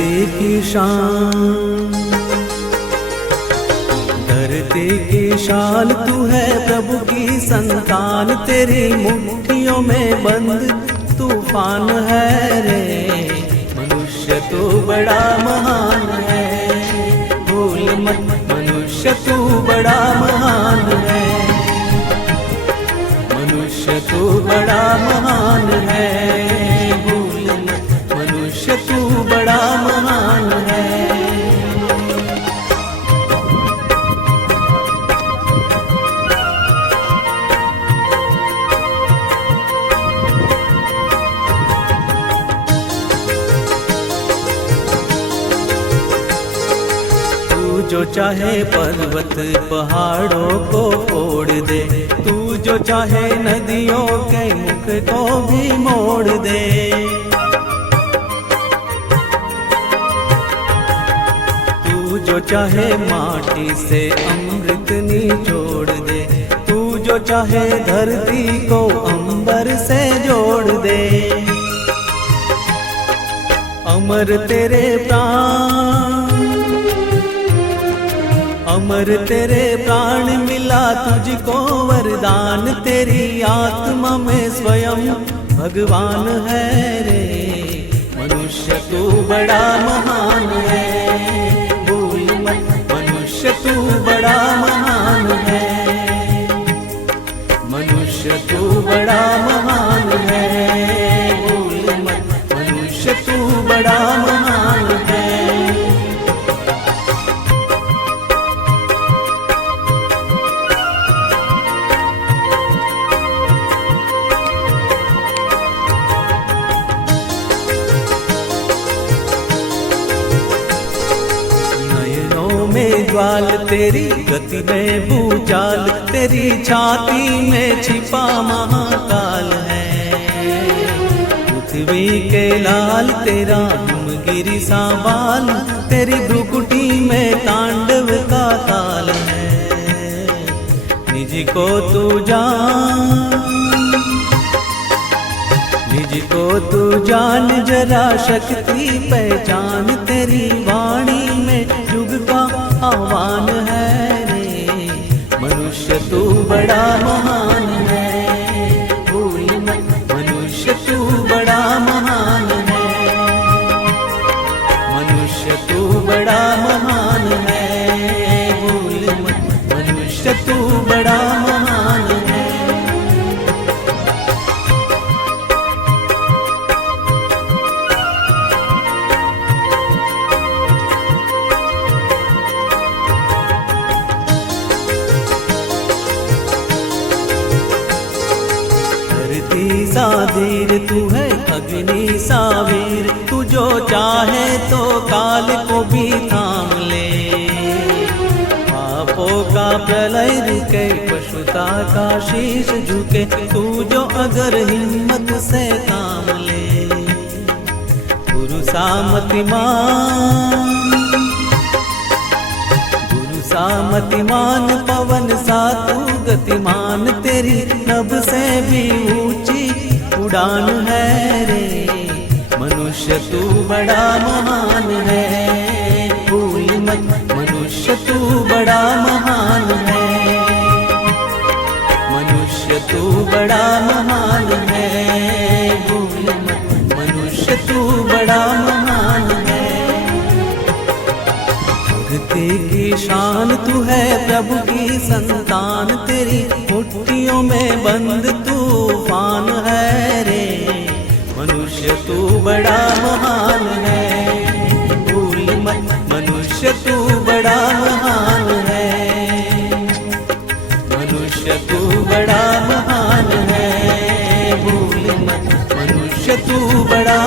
धरती की शान, धरती की शान तू है प्रभु की संतान, तेरी मुट्ठियों में बंद तूफान है रे। मनुष्य तू बड़ा महान है, भूल मत मनुष्य तू बड़ा महान है, मनुष्य तू बड़ा महान है, भूल मत मनुष्य तू बड़ा महान है। जो चाहे पर्वत पहाड़ों को फोड़ दे, तू जो चाहे नदियों के मुख को भी मोड़ दे। तू जो चाहे माटी से अमृत निचोड़ दे, तू जो चाहे धरती को अंबर से जोड़ दे। अमर तेरे प्राण, अमर तेरे प्राण मिला तुझको वरदान, तेरी आत्मा में स्वयं भगवान है रे। मनुष्य तू बड़ा महान है, भूल मत मनुष्य तू बड़ा महान है, मनुष्य तू बड़ा महान है, भूल मत मनुष्य तू बड़ा महान है। ज्वाल तेरी गति में भूचाल, तेरी छाती में छिपा महाकाल है। पृथ्वी के लाल तेरा हिमगिरी सा बाल, तेरी भ्रुकुटी में तांडव का ताल है। निज को तू जान, निज को तू जान जरा शक्ति पहचान, तेरी वाणी में युग का आह्वान है रे। मनुष्य तू बड़ा महान है, भूल मत मनुष्य तू बड़ा महान है, मनुष्य तू बड़ा महान है, भूल मत मनुष्य तू बड़ा महान है। सा धीर तू है अग्नि सा वीर, तू जो चाहे तो काल को भी थाम ले। पापों का प्रलय रुके, पशुता का शीश झुके, तू जो अगर हिम्मत से काम ले। गुरु सामतिमान, गुरु सामतिमान, पवन सा तू गतिमान, तेरी नभ से भी ऊंची उड़ान है रे। मनुष्य तू बड़ा महान है, भूल मत मनुष्य तू बड़ा महान है, मनुष्य तू बड़ा महान है, भूल मत मनुष्य तू बड़ा महान है। धरती की शान तू है प्रभु की संतान, तेरी मुट्ठियों में बंद तूफान है रे। मनुष्य तू बड़ा महान है, भूल मत मनुष्य तू बड़ा महान है, मनुष्य तू बड़ा महान है, भूल मत मनुष्य तू बड़ा